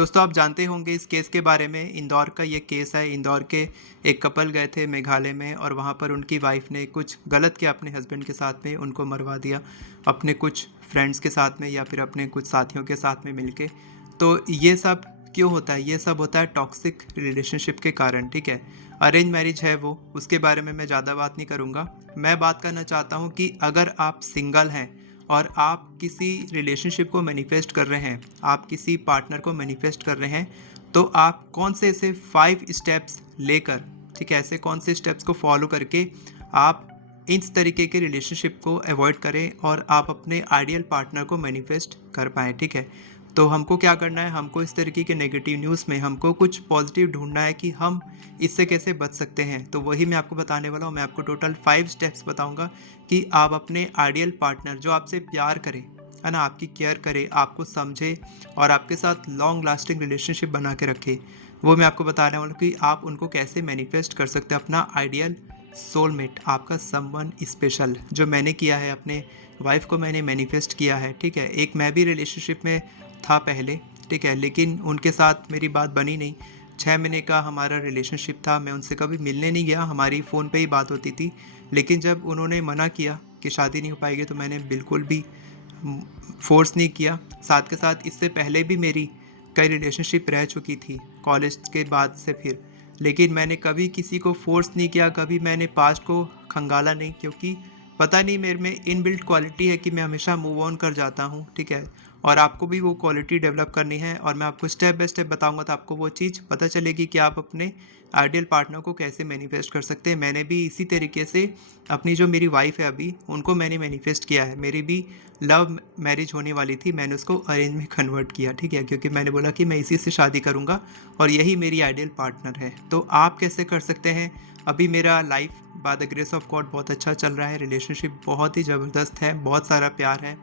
दोस्तों आप जानते होंगे इस केस के बारे में। इंदौर का ये केस है। इंदौर के एक कपल गए थे मेघालय में और वहाँ पर उनकी वाइफ ने कुछ गलत किया अपने हस्बैंड के साथ में, उनको मरवा दिया अपने कुछ फ्रेंड्स के साथ में या फिर अपने कुछ साथियों के साथ में मिलके। तो ये सब क्यों होता है? ये सब होता है टॉक्सिक रिलेशनशिप के कारण। ठीक है, अरेंज मैरिज है वो, उसके बारे में मैं ज़्यादा बात नहीं करूँगा। मैं बात करना चाहता हूँ कि अगर आप सिंगल हैं और आप किसी रिलेशनशिप को मैनिफेस्ट कर रहे हैं, आप किसी पार्टनर को मैनिफेस्ट कर रहे हैं, तो आप कौन से ऐसे 5 स्टेप्स लेकर, ठीक है, ऐसे कौन से स्टेप्स को फॉलो करके आप इस तरीके के रिलेशनशिप को अवॉइड करें और आप अपने आइडियल पार्टनर को मैनिफेस्ट कर पाएँ। ठीक है, तो हमको क्या करना है, हमको इस तरीके के नेगेटिव न्यूज़ में हमको कुछ पॉजिटिव ढूंढना है कि हम इससे कैसे बच सकते हैं। तो वही मैं आपको बताने वाला हूँ। मैं आपको टोटल 5 स्टेप्स बताऊंगा कि आप अपने आइडियल पार्टनर जो आपसे प्यार करे, है ना, आपकी केयर करे, आपको समझे और आपके साथ लॉन्ग लास्टिंग रिलेशनशिप बना के रखे, वो मैं आपको बताने वाला हूँ कि आप उनको कैसे मैनिफेस्ट कर सकते हैं अपना आइडियल सोलमेट, आपका समवन स्पेशल, जो मैंने किया है अपने वाइफ को मैंने मैनिफेस्ट किया है। ठीक है, एक मैं भी रिलेशनशिप में था पहले, ठीक है, लेकिन उनके साथ मेरी बात बनी नहीं। 6 महीने का हमारा रिलेशनशिप था, मैं उनसे कभी मिलने नहीं गया, हमारी फ़ोन पे ही बात होती थी। लेकिन जब उन्होंने मना किया कि शादी नहीं हो पाएगी तो मैंने बिल्कुल भी फोर्स नहीं किया। साथ के साथ इससे पहले भी मेरी कई रिलेशनशिप रह चुकी थी कॉलेज के बाद से फिर, लेकिन मैंने कभी किसी को फोर्स नहीं किया, कभी मैंने पास्ट को खंगाला नहीं, क्योंकि पता नहीं मेरे में इनबिल्ट क्वालिटी है कि मैं हमेशा मूव ऑन कर जाता हूँ। ठीक है, और आपको भी वो क्वालिटी डेवलप करनी है और मैं आपको स्टेप बाय स्टेप बताऊंगा तो आपको वो चीज़ पता चलेगी कि आप अपने आइडियल पार्टनर को कैसे मैनिफेस्ट कर सकते हैं। मैंने भी इसी तरीके से अपनी जो मेरी वाइफ है अभी, उनको मैंने मैनिफेस्ट किया है। मेरी भी लव मैरिज होने वाली थी, मैंने उसको अरेंज में कन्वर्ट किया। ठीक है, क्योंकि मैंने बोला कि मैं इसी से शादी करूँगा और यही मेरी आइडियल पार्टनर है। तो आप कैसे कर सकते हैं? अभी मेरा life by the grace of God बहुत अच्छा चल रहा है, रिलेशनशिप बहुत ही ज़बरदस्त है, बहुत सारा प्यार है,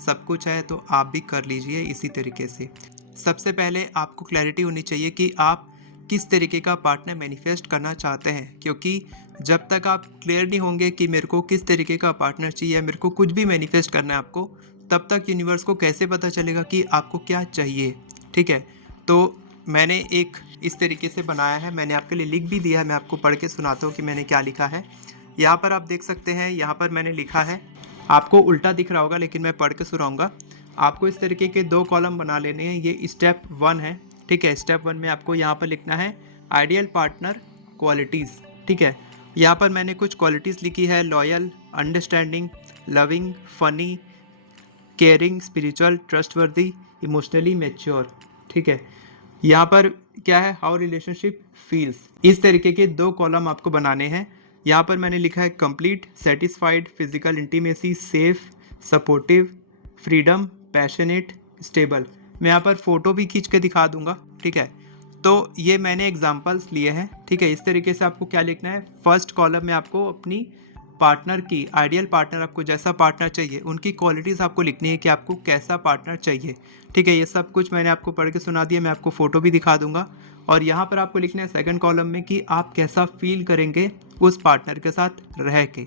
सब कुछ है। तो आप भी कर लीजिए इसी तरीके से। सबसे पहले आपको क्लैरिटी होनी चाहिए कि आप किस तरीके का पार्टनर मैनिफेस्ट करना चाहते हैं, क्योंकि जब तक आप क्लियर नहीं होंगे कि मेरे को किस तरीके का पार्टनर चाहिए, मेरे को कुछ भी मैनिफेस्ट करना है आपको, तब तक यूनिवर्स को कैसे पता चलेगा कि आपको क्या चाहिए। ठीक है, तो मैंने एक इस तरीके से बनाया है, मैंने आपके लिए लिख भी दिया है, मैं आपको पढ़ के सुनाता हूँ कि मैंने क्या लिखा है। यहाँ पर आप देख सकते हैं, यहाँ पर मैंने लिखा है, आपको उल्टा दिख रहा होगा लेकिन मैं पढ़ के सुनाऊंगा। आपको इस तरीके के 2 कॉलम बना लेने हैं, ये स्टेप 1 है। ठीक है, स्टेप 1 में आपको यहाँ पर लिखना है आइडियल पार्टनर क्वालिटीज़। ठीक है, यहाँ पर मैंने कुछ क्वालिटीज़ लिखी है: loyal, understanding, loving, funny, caring, spiritual, trustworthy, emotionally mature. ठीक है, यहाँ पर क्या है, हाउ रिलेशनशिप फील्स। इस तरीके के 2 कॉलम आपको बनाने हैं। यहाँ पर मैंने लिखा है complete, satisfied, physical intimacy, safe, supportive, freedom, passionate, stable. मैं यहाँ पर फोटो भी खींच के दिखा दूंगा। ठीक है, तो ये मैंने एग्जांपल्स लिए हैं। ठीक है, इस तरीके से आपको क्या लिखना है, फर्स्ट कॉलम में आपको अपनी पार्टनर की, आइडियल पार्टनर, आपको जैसा पार्टनर चाहिए उनकी क्वालिटीज़ आपको लिखनी है कि आपको कैसा पार्टनर चाहिए। ठीक है, ये सब कुछ मैंने आपको पढ़ के सुना दिया, मैं आपको फ़ोटो भी दिखा दूंगा। और यहाँ पर आपको लिखना है सेकंड कॉलम में कि आप कैसा फील करेंगे उस पार्टनर के साथ रह के।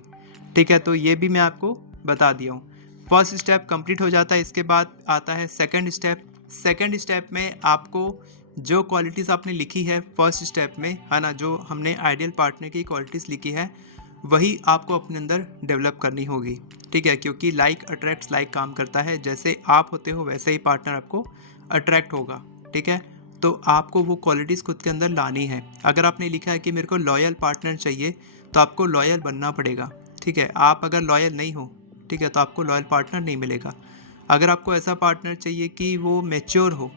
ठीक है, तो ये भी मैं आपको बता दिया हूँ। फर्स्ट स्टेप कंप्लीट हो जाता है, इसके बाद आता है सेकंड स्टेप। सेकंड स्टेप में आपको जो क्वालिटीज़ आपने लिखी है फर्स्ट स्टेप में, है ना, जो हमने आइडियल पार्टनर की क्वालिटीज़ लिखी है, वही आपको अपने अंदर डेवलप करनी होगी। ठीक है, क्योंकि लाइक अट्रैक्ट्स लाइक काम करता है, जैसे आप होते हो वैसे ही पार्टनर आपको अट्रैक्ट होगा। ठीक है, तो आपको वो क्वालिटीज़ खुद के अंदर लानी है। अगर आपने लिखा है कि मेरे को लॉयल पार्टनर चाहिए, तो आपको लॉयल बनना पड़ेगा। ठीक है, आप अगर लॉयल नहीं हो, ठीक है, तो आपको लॉयल पार्टनर नहीं मिलेगा। अगर आपको ऐसा पार्टनर चाहिए कि वो मैच्योर हो,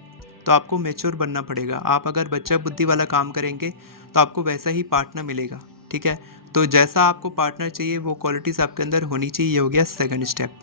तो आपको मैच्योर बनना पड़ेगा। आप अगर बच्चा बुद्धि वाला काम करेंगे तो आपको वैसा ही पार्टनर मिलेगा। ठीक है, तो जैसा आपको पार्टनर चाहिए वो क्वालिटीज़ आपके अंदर होनी चाहिए। ये हो गया सेकंड स्टेप।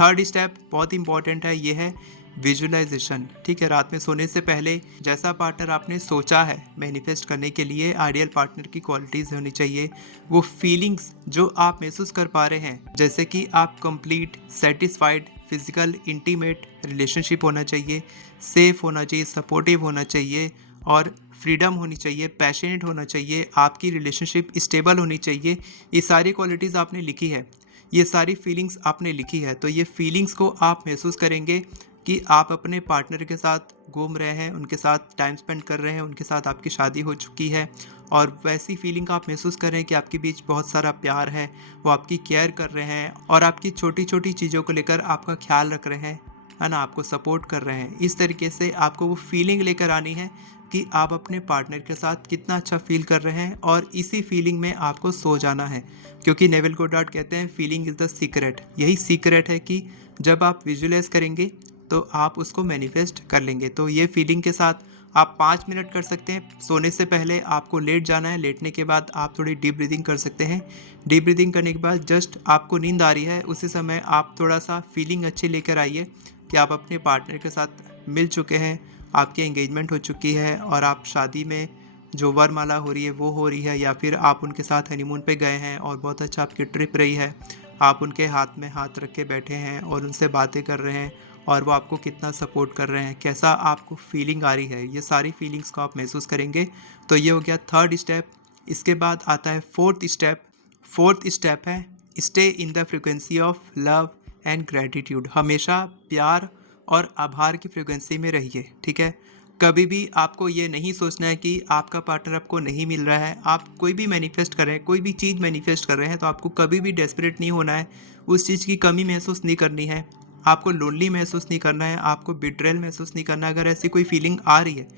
थर्ड स्टेप बहुत इंपॉर्टेंट है, ये है विजुअलाइजेशन। ठीक है, रात में सोने से पहले जैसा पार्टनर आपने सोचा है मैनिफेस्ट करने के लिए, आइडियल पार्टनर की क्वालिटीज़ होनी चाहिए। वो फीलिंग्स जो आप महसूस कर पा रहे हैं, जैसे कि आप complete, satisfied, physical intimate relationship होना चाहिए, सेफ होना चाहिए, सपोर्टिव होना चाहिए और फ्रीडम होनी चाहिए, पैशनेट होना चाहिए, आपकी रिलेशनशिप स्टेबल होनी चाहिए। ये सारी क्वालिटीज़ आपने लिखी है, ये सारी फीलिंग्स आपने लिखी है। तो ये फीलिंग्स को आप महसूस करेंगे कि आप अपने पार्टनर के साथ घूम रहे हैं, उनके साथ टाइम स्पेंड कर रहे हैं, उनके साथ आपकी शादी हो चुकी है और वैसी फीलिंग आप महसूस कर रहे हैं कि आपके बीच बहुत सारा प्यार है, वो आपकी केयर कर रहे हैं और आपकी छोटी छोटी चीज़ों को लेकर आपका ख्याल रख रहे हैं, है ना, आपको सपोर्ट कर रहे हैं। इस तरीके से आपको वो फीलिंग लेकर आनी है कि आप अपने पार्टनर के साथ कितना अच्छा फील कर रहे हैं और इसी फीलिंग में आपको सो जाना है, क्योंकि नेविल गोडार्ड कहते हैं फीलिंग इज़ द सीक्रेट। यही सीक्रेट है कि जब आप विजुअलाइज करेंगे तो आप उसको मैनिफेस्ट कर लेंगे। तो ये फीलिंग के साथ आप 5 मिनट कर सकते हैं। सोने से पहले आपको लेट जाना है, लेटने के बाद आप थोड़ी डीप ब्रीदिंग कर सकते हैं। डीप ब्रीदिंग करने के बाद जस्ट आपको नींद आ रही है, उसी समय आप थोड़ा सा फीलिंग अच्छी लेकर आइए कि आप अपने पार्टनर के साथ मिल चुके हैं, आपकी एंगेजमेंट हो चुकी है और आप शादी में जो वरमाला हो रही है वो हो रही है, या फिर आप उनके साथ हनीमून पे गए हैं और बहुत अच्छा आपकी ट्रिप रही है। आप उनके हाथ में हाथ रख के बैठे हैं और उनसे बातें कर रहे हैं और वो आपको कितना सपोर्ट कर रहे हैं, कैसा आपको फीलिंग आ रही है, ये सारी फीलिंग्स को आप महसूस करेंगे। तो ये हो गया थर्ड स्टेप। इसके बाद आता है फोर्थ स्टेप। फोर्थ स्टेप है stay in the frequency of love and gratitude. हमेशा प्यार और आभार की फ्रिक्वेंसी में रहिए, ठीक है। कभी भी आपको ये नहीं सोचना है कि आपका पार्टनर आपको नहीं मिल रहा है। आप कोई भी मैनिफेस्ट कर रहे हैं, कोई भी चीज़ मैनिफेस्ट कर रहे हैं, तो आपको कभी भी डेस्परेट नहीं होना है, उस चीज़ की कमी महसूस नहीं करनी है, आपको लोनली महसूस नहीं करना है, आपको बिट्रेल महसूस नहीं करना है। अगर ऐसी कोई फीलिंग आ रही है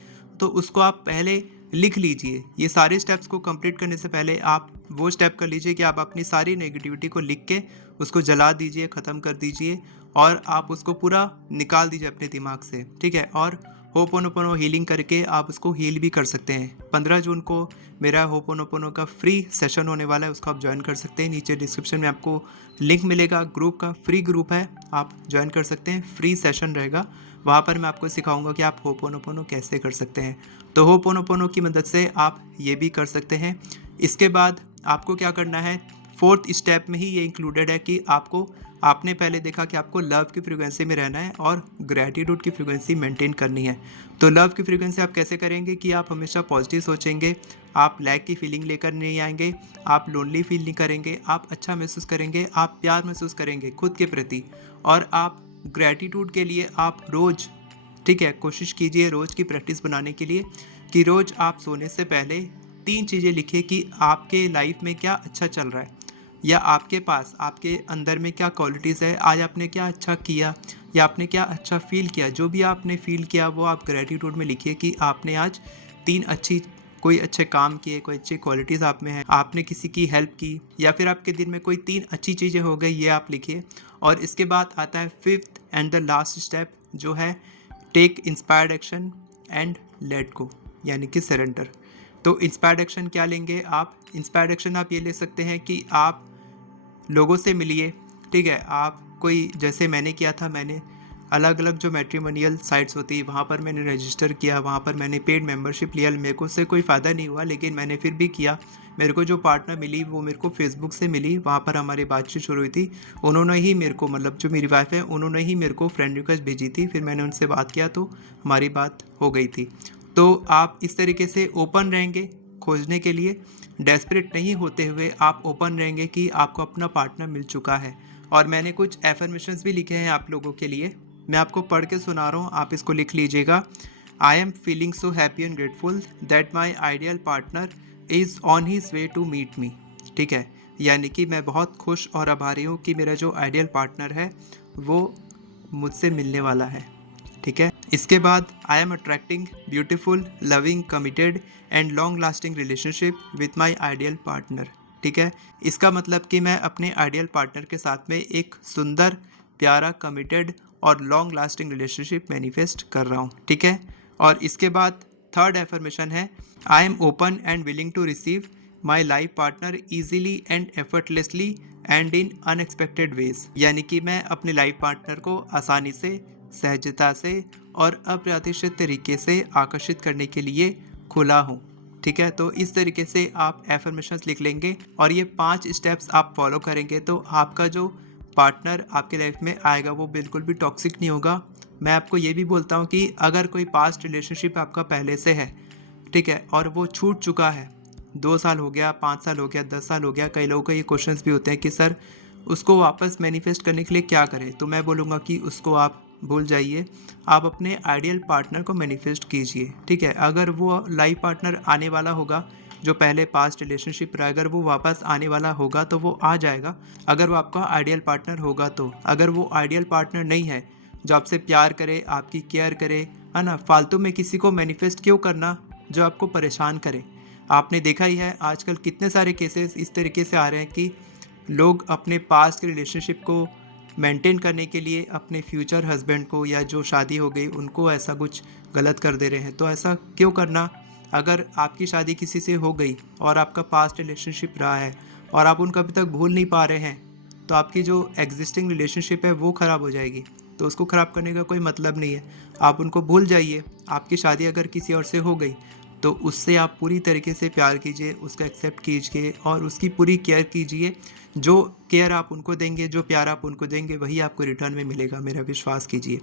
तो उसको आप पहले लिख लीजिए। ये सारे स्टेप्स को कंप्लीट करने से पहले आप वो स्टेप कर लीजिए कि आप अपनी सारी नेगेटिविटी को लिख के उसको जला दीजिए, ख़त्म कर दीजिए और आप उसको पूरा निकाल दीजिए अपने दिमाग से, ठीक है। और होपोनोपोनो हीलिंग करके आप उसको हील भी कर सकते हैं। 15 जून को मेरा होपोनोपोनो का फ्री सेशन होने वाला है, उसको आप ज्वाइन कर सकते हैं। नीचे डिस्क्रिप्शन में आपको लिंक मिलेगा, ग्रुप का फ्री ग्रुप है, आप ज्वाइन कर सकते हैं। फ्री सेशन रहेगा, वहाँ पर मैं आपको सिखाऊंगा कि आप होपोनोपोनो कैसे कर सकते हैं। तो होपोनोपोनो की मदद से आप ये भी कर सकते हैं। इसके बाद आपको क्या करना है, फोर्थ स्टेप में ही ये इंक्लूडेड है कि आपने पहले देखा कि आपको लव की फ्रीक्वेंसी में रहना है और ग्रैटिट्यूड की फ्रीक्वेंसी मेंटेन करनी है। तो लव की फ्रीक्वेंसी आप कैसे करेंगे कि आप हमेशा पॉजिटिव सोचेंगे, आप लैक की फीलिंग लेकर नहीं आएंगे, आप लोनली फील नहीं करेंगे, आप अच्छा महसूस करेंगे, आप प्यार महसूस करेंगे खुद के प्रति। और आप ग्रैटिट्यूड के लिए आप रोज़, ठीक है, कोशिश कीजिए रोज़ की प्रैक्टिस बनाने के लिए कि रोज़ आप सोने से पहले 3 चीज़ें लिखिए कि आपके लाइफ में क्या अच्छा चल रहा है, या आपके पास आपके अंदर में क्या क्वालिटीज़ है, आज आपने क्या अच्छा किया या आपने क्या अच्छा फील किया। जो भी आपने फील किया वो आप ग्रैटिट्यूड में लिखिए कि आपने आज 3 कोई अच्छे काम किए, कोई अच्छी क्वालिटीज़ आप में है, आपने किसी की हेल्प की, या फिर आपके दिन में कोई 3 अच्छी चीज़ें हो गई, ये आप लिखिए। और इसके बाद आता है fifth and the last step, जो है take inspired action and let go, यानी कि सरेंडर। तो इंस्पायर्ड एक्शन क्या लेंगे आप, इंस्पायर्ड एक्शन आप ये ले सकते हैं कि आप लोगों से मिलिए, ठीक है। आप कोई, जैसे मैंने किया था, मैंने अलग अलग जो मैट्रिमोनियल साइट्स होती है वहाँ पर मैंने रजिस्टर किया, वहाँ पर मैंने पेड मेंबरशिप लिया। मेरे को उससे कोई फ़ायदा नहीं हुआ, लेकिन मैंने फिर भी किया। मेरे को जो पार्टनर मिली वो मेरे को फेसबुक से मिली, वहाँ पर हमारी बातचीत शुरू हुई थी। उन्होंने ही मेरे को, मतलब जो मेरी वाइफ है, उन्होंने ही मेरे को फ्रेंड रिक्वेस्ट भेजी थी, फिर मैंने उनसे बात किया तो हमारी बात हो गई थी। तो आप इस तरीके से ओपन रहेंगे खोजने के लिए, डेस्परेट नहीं होते हुए आप ओपन रहेंगे कि आपको अपना पार्टनर मिल चुका है। और मैंने कुछ एफर्मेशंस भी लिखे हैं आप लोगों के लिए, मैं आपको पढ़ के सुना रहा हूँ, आप इसको लिख लीजिएगा। I am feeling so happy and grateful that my ideal partner is on his way to meet me, ठीक है। यानी कि मैं बहुत खुश और आभारी हूँ कि मेरा जो आइडियल पार्टनर है वो मुझसे मिलने वाला है, ठीक है। इसके बाद I am attracting beautiful loving committed and long lasting relationship with my ideal partner, ठीक है। इसका मतलब कि मैं अपने आइडियल पार्टनर के साथ में एक सुंदर, प्यारा, कमिटेड और लॉन्ग लास्टिंग रिलेशनशिप मैनिफेस्ट कर रहा हूँ, ठीक है। और इसके बाद थर्ड एफर्मेशन है I am open and willing to receive my life partner easily and effortlessly and in unexpected ways, यानी कि मैं अपने लाइफ पार्टनर को आसानी से, सहजता से और अप्रत्याशित तरीके से आकर्षित करने के लिए खुला हूँ, ठीक है। तो इस तरीके से आप एफर्मेशंस लिख लेंगे और ये 5 स्टेप्स आप फॉलो करेंगे तो आपका जो पार्टनर आपके लाइफ में आएगा वो बिल्कुल भी टॉक्सिक नहीं होगा। मैं आपको ये भी बोलता हूँ कि अगर कोई पास्ट रिलेशनशिप आपका पहले से है, ठीक है, और वो छूट चुका है, 2 साल हो गया, 5 साल हो गया, 10 साल हो गया, कई लोगों को ये क्वेश्चंस भी होते हैं कि सर उसको वापस मैनिफेस्ट करने के लिए क्या करें। तो मैं बोलूँगा कि उसको आप भूल जाइए, आप अपने आइडियल पार्टनर को मैनिफेस्ट कीजिए, ठीक है। अगर वो लाइफ पार्टनर आने वाला होगा, जो पहले पास्ट रिलेशनशिप रहा, अगर वो वापस आने वाला होगा तो वो आ जाएगा, अगर वो आपका आइडियल पार्टनर होगा तो। अगर वो आइडियल पार्टनर नहीं है, जो आपसे प्यार करे, आपकी केयर करे, है ना, फालतू में किसी को मैनिफेस्ट क्यों करना जो आपको परेशान करे। आपने देखा ही है आजकल कितने सारे केसेस इस तरीके से आ रहे हैं कि लोग अपने पास्ट के रिलेशनशिप को मेंटेन करने के लिए अपने फ्यूचर हस्बैंड को या जो शादी हो गई उनको ऐसा कुछ गलत कर दे रहे हैं। तो ऐसा क्यों करना। अगर आपकी शादी किसी से हो गई और आपका पास्ट रिलेशनशिप रहा है और आप उनको अभी तक भूल नहीं पा रहे हैं, तो आपकी जो एग्जिस्टिंग रिलेशनशिप है वो ख़राब हो जाएगी। तो उसको ख़राब करने का कोई मतलब नहीं है, आप उनको भूल जाइए। आपकी शादी अगर किसी और से हो गई तो उससे आप पूरी तरीके से प्यार कीजिए, उसका एक्सेप्ट कीजिए और उसकी पूरी केयर कीजिए। जो केयर आप उनको देंगे, जो प्यार आप उनको देंगे, वही आपको रिटर्न में मिलेगा, मेरा विश्वास कीजिए,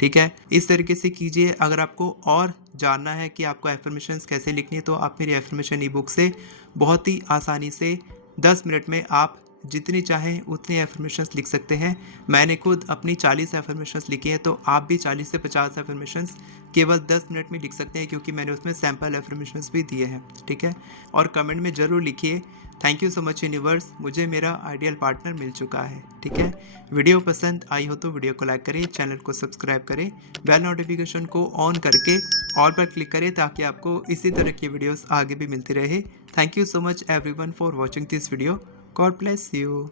ठीक है। इस तरीके से कीजिए। अगर आपको और जानना है कि आपको एफर्मेशंस कैसे लिखनी है, तो आप मेरी एफर्मेशन ई बुक से बहुत ही आसानी से 10 मिनट में आप जितनी चाहें उतनी एफर्मेशंस लिख सकते हैं। मैंने खुद अपनी 40 एफर्मेशंस लिखी हैं, तो आप भी 40 से 50 एफर्मेशंस केवल 10 मिनट में लिख सकते हैं, क्योंकि मैंने उसमें सैम्पल एफर्मेशंस भी दिए हैं, ठीक है। और कमेंट में ज़रूर लिखिए, thank you so much universe, मुझे मेरा आइडियल पार्टनर मिल चुका है, ठीक है। वीडियो पसंद आई हो तो वीडियो को लाइक करें, चैनल को सब्सक्राइब करें, बेल नोटिफिकेशन को ऑन करके ऑल पर क्लिक करें, ताकि आपको इसी तरह की वीडियोस आगे भी मिलती रहे। Thank you so much everyone for watching this video. God bless you.